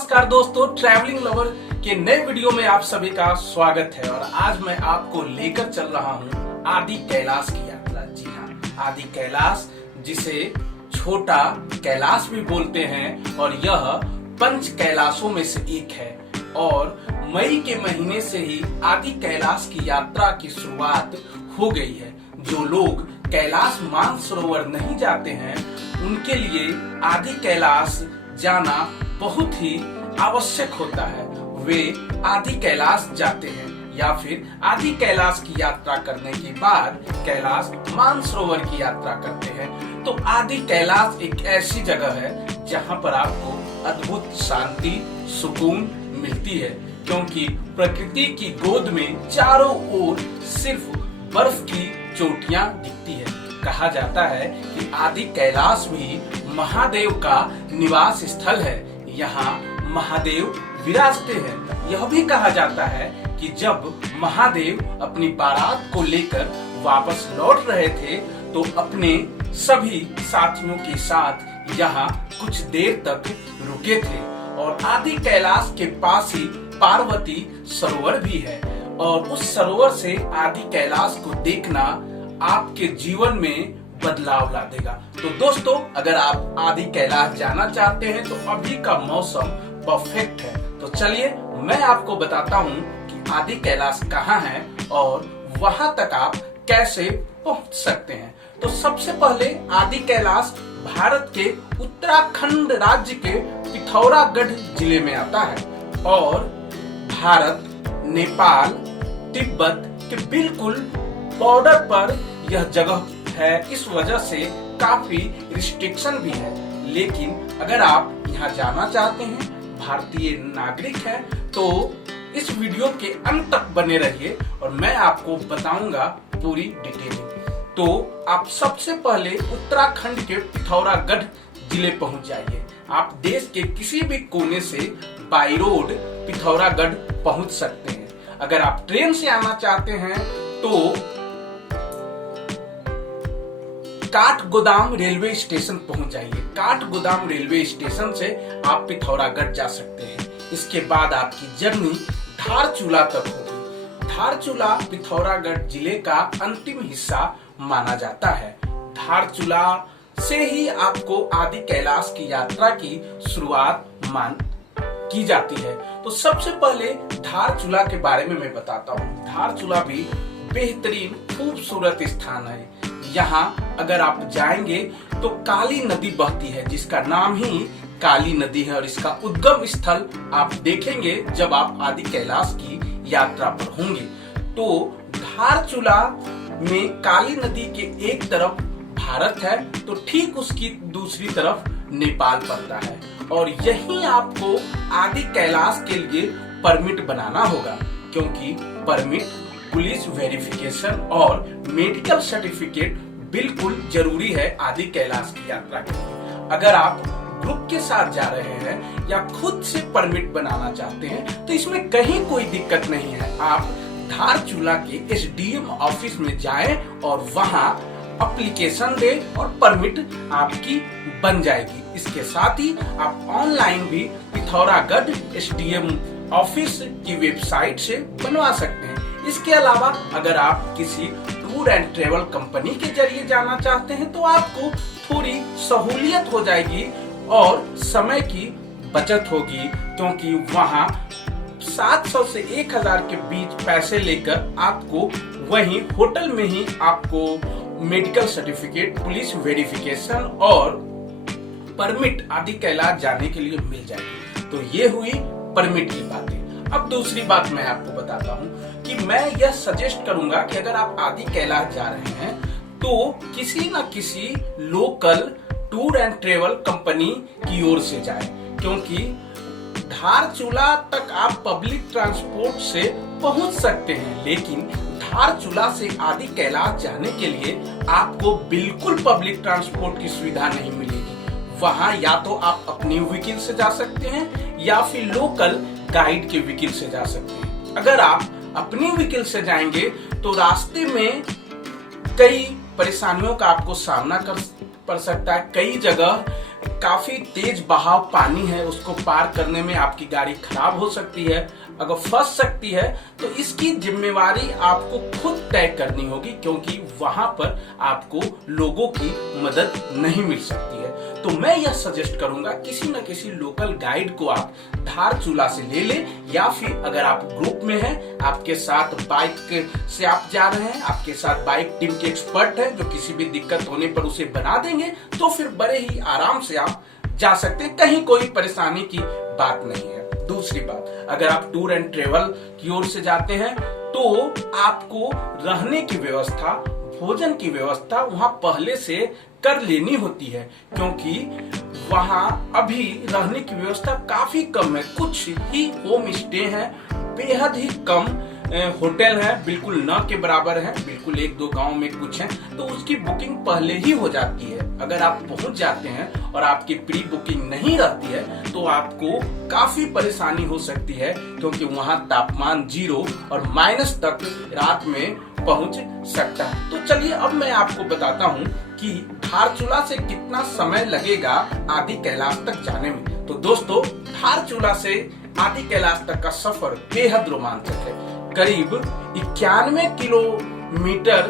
नमस्कार दोस्तों, travelling lover के नए वीडियो में आप सभी का स्वागत है। और आज मैं आपको लेकर चल रहा हूं आदि कैलाश की यात्रा। जी हाँ, आदि कैलाश, जिसे छोटा कैलाश भी बोलते हैं, और यह पंच कैलाशों में से एक है। और मई के महीने से ही आदि कैलाश की यात्रा की शुरुआत हो गई है। जो लोग कैलाश मानसरोवर नहीं जाते हैं, उनके लिए आदि कैलाश जाना बहुत ही आवश्यक होता है। वे आदि कैलाश जाते हैं या फिर आदि कैलाश की यात्रा करने के बाद कैलाश मानसरोवर की यात्रा करते हैं। तो आदि कैलाश एक ऐसी जगह है जहां पर आपको अद्भुत शांति, सुकून मिलती है, क्योंकि प्रकृति की गोद में चारों ओर सिर्फ बर्फ की चोटियां दिखती है। कहा जाता है कि आदि कैलाश भी महादेव का निवास स्थल है। यहाँ महादेव विराजते हैं। यह भी कहा जाता है कि जब महादेव अपनी बारात को लेकर वापस लौट रहे थे, तो अपने सभी साथियों के साथ यहाँ कुछ देर तक रुके थे। और आदि कैलाश के पास ही पार्वती सरोवर भी है, और उस सरोवर से आदि कैलाश को देखना आपके जीवन में बदलाव ला देगा। तो दोस्तों, अगर आप आदि कैलाश जाना चाहते हैं तो अभी का मौसम परफेक्ट है। तो चलिए मैं आपको बताता हूँ कि आदि कैलाश कहाँ है और वहां तक आप कैसे पहुंच सकते हैं। तो सबसे पहले आदि कैलाश भारत के उत्तराखंड राज्य के पिथौरागढ़ जिले में आता है, और भारत, नेपाल, तिब्बत के बिल्कुल बॉर्डर पर यह जगह है। इस वजह से काफी रिस्ट्रिक्शन भी है। लेकिन अगर आप यहाँ जाना चाहते हैं, भारतीय नागरिक हैं, तो इस वीडियो के अंत तक बने रहिए और मैं आपको बताऊंगा पूरी डिटेलिंग। तो आप सबसे पहले उत्तराखंड के पिथौरागढ़ जिले पहुंच जाइए। आप देश के किसी भी कोने से बाई रोड पिथौरागढ़ पहुंच सकते हैं। अगर आप ट्रेन से आना चाहते हैं तो काठगोदाम रेलवे स्टेशन पहुंच जाइए। काठगोदाम रेलवे स्टेशन से आप पिथौरागढ़ जा सकते हैं। इसके बाद आपकी जर्नी धारचूला तक होगी। धारचूला पिथौरागढ़ जिले का अंतिम हिस्सा माना जाता है। धारचूला से ही आपको आदि कैलाश की यात्रा की शुरुआत की जाती है। तो सबसे पहले धारचूला के बारे में मैं बताता हूँ। धारचूला भी बेहतरीन खूबसूरत स्थान है। यहाँ अगर आप जाएंगे तो काली नदी बहती है, जिसका नाम ही काली नदी है, और इसका उद्गम स्थल आप देखेंगे जब आप आदि कैलाश की यात्रा पर होंगे। तो धारचूला में काली नदी के एक तरफ भारत है, तो ठीक उसकी दूसरी तरफ नेपाल पड़ता है। और यहीं आपको आदि कैलाश के लिए परमिट बनाना होगा, क्योंकि परमिट, पुलिस वेरिफिकेशन और मेडिकल सर्टिफिकेट बिल्कुल जरूरी है आदि कैलाश की यात्रा के लिए। अगर आप ग्रुप के साथ जा रहे हैं या खुद से परमिट बनाना चाहते हैं तो इसमें कहीं कोई दिक्कत नहीं है। आप धारचूला के एसडीएम ऑफिस में जाएं और वहां एप्लीकेशन दें और परमिट आपकी बन जाएगी। इसके साथ ही आप ऑनलाइन भी पिथौरागढ़ एसडीएम ऑफिस की वेबसाइट से बनवा सकते हैं। इसके अलावा अगर आप किसी टूर एंड ट्रेवल कंपनी के जरिए जाना चाहते हैं तो आपको थोड़ी सहूलियत हो जाएगी और समय की बचत होगी, क्योंकि वहां 700 से 1000 के बीच पैसे लेकर आपको वहीं होटल में ही आपको मेडिकल सर्टिफिकेट, पुलिस वेरिफिकेशन और परमिट आदि कैलाश जाने के लिए मिल जाएगी। तो ये हुई परमिट की बातें। अब दूसरी बात मैं आपको बताता हूँ कि मैं यह सजेस्ट करूंगा कि अगर आप आदि कैलाश जा रहे हैं तो किसी न किसी local tour and travel company की ओर से जाएं, क्योंकि धारचूला तक आप पब्लिक ट्रांसपोर्ट से पहुंच सकते हैं, लेकिन धारचूला से आदि कैलाश जाने के लिए आपको बिल्कुल पब्लिक ट्रांसपोर्ट की सुविधा नहीं मिलेगी। वहां या तो आप अपनी व्हीकल से जा सकते हैं या फिर लोकल गाइड के व्हीकल से जा सकते हैं। अगर आप अपनी व्हीकल से जाएंगे तो रास्ते में कई परेशानियों का आपको सामना कर पड़ सकता है। कई जगह काफी तेज बहाव पानी है, उसको पार करने में आपकी गाड़ी खराब हो सकती है, अगर फंस सकती है तो इसकी जिम्मेवारी आपको खुद तय करनी होगी, क्योंकि वहां पर आपको लोगों की मदद नहीं मिल सकती है। तो मैं यह सजेस्ट करूंगा किसी न किसी लोकल गाइड को आप धारचूला से ले ले, या फिर अगर आप ग्रुप में हैं, आपके साथ बाइक से आप जा रहे हैं, आपके साथ बाइक टीम के एक्सपर्ट हैं जो किसी भी दिक्कत होने पर उसे बना देंगे, तो फिर बड़े ही आराम से आप जा सकते हैं, कहीं कोई परेशानी की बात नहीं है। दूसरी बात, अगर आप टूर एंड ट्रेवल की ओर से जाते हैं तो आपको रहने की व्यवस्था, भोजन की व्यवस्था वहां पहले से कर लेनी होती है, क्योंकि वहां अभी रहने की व्यवस्था काफी कम है। कुछ ही होम स्टे हैं, बेहद ही कम होटल है, बिल्कुल न के बराबर है, बिल्कुल एक दो गांव में कुछ है, तो उसकी बुकिंग पहले ही हो जाती है। अगर आप पहुंच जाते हैं और आपकी प्री बुकिंग नहीं रहती है तो आपको काफी परेशानी हो सकती है, क्योंकि वहां तापमान 0 और माइनस तक रात में पहुंच सकता है। तो चलिए अब मैं आपको बताता हूं कि धारचूला से कितना समय लगेगा आदि कैलाश तक जाने में। तो दोस्तों, धारचूला से आदि कैलाश तक का सफर बेहद रोमांचक है। करीब 91 किलोमीटर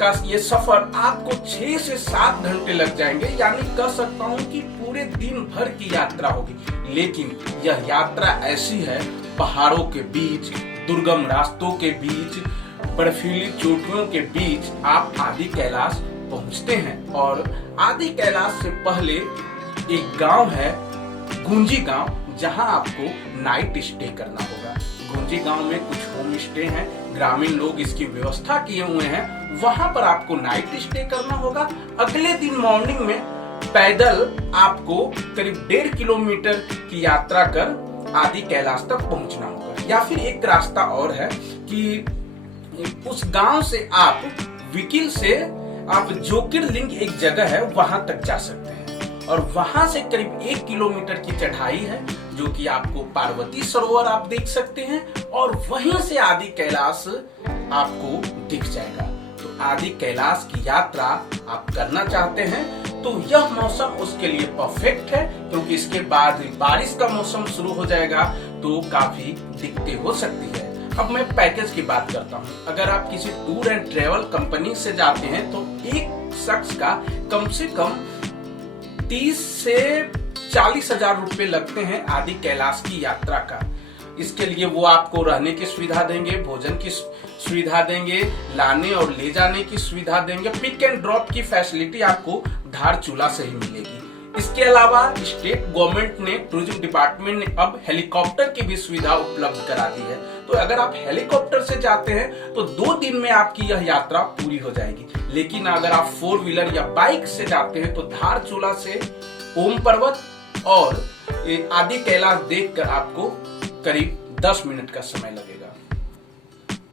का ये सफर आपको 6 से 7 घंटे लग जाएंगे, यानी कह सकता हूँ कि पूरे दिन भर की यात्रा होगी। लेकिन यह यात्रा ऐसी है, पहाड़ों के बीच, दुर्गम रास्तों के बीच, बर्फीली चोटियों के बीच आप आदि कैलाश पहुंचते हैं। और आदि कैलाश से पहले एक गांव है गुंजी गांव, जहां आपको नाइट स्टे करना होगा। गुंजी गांव में कुछ होम स्टे हैं, ग्रामीण लोग इसकी व्यवस्था किए हुए हैं, वहां पर आपको नाइट स्टे करना होगा। अगले दिन मॉर्निंग में पैदल आपको करीब 1.5 किलोमीटर की यात्रा कर आदि कैलाश तक पहुंचना होगा। या फिर एक रास्ता और है कि उस गांव से आप विकिल से आप ज्योतिर्लिंग एक जगह है वहां तक जा सकते हैं, और वहां से करीब 1 किलोमीटर की चढ़ाई है, जो कि आपको पार्वती सरोवर आप देख सकते हैं, और वहीं से आदि कैलाश आपको दिख जाएगा। तो आदि कैलाश की यात्रा आप करना चाहते हैं तो यह मौसम उसके लिए परफेक्ट है, क्योंकि इसके बाद बारिश का मौसम शुरू हो जाएगा तो काफी दिक्कतें हो सकती है। अब मैं पैकेज की बात करता हूँ। अगर आप किसी टूर एंड ट्रेवल कंपनी से जाते हैं तो एक शख्स का कम से कम 30 से 40 हजार रुपए लगते हैं आदि कैलाश की यात्रा का। इसके लिए वो आपको रहने की सुविधा देंगे, भोजन की सुविधा देंगे, लाने और ले जाने की सुविधा देंगे, पिक एंड ड्रॉप की फैसिलिटी आपको धारचूला से ही मिलेगी। इसके अलावा स्टेट गवर्नमेंट ने, टूरिज्म डिपार्टमेंट ने अब हेलीकॉप्टर की भी सुविधा उपलब्ध करा दी है। तो अगर आप हेलीकॉप्टर से जाते हैं तो 2 दिन में आपकी यह यात्रा पूरी हो जाएगी। लेकिन अगर आप 4 व्हीलर या बाइक से जाते हैं तो धारचूला से ओम पर्वत और आदि कैलाश देखकर आपको करीब 10 मिनट का समय लगेगा।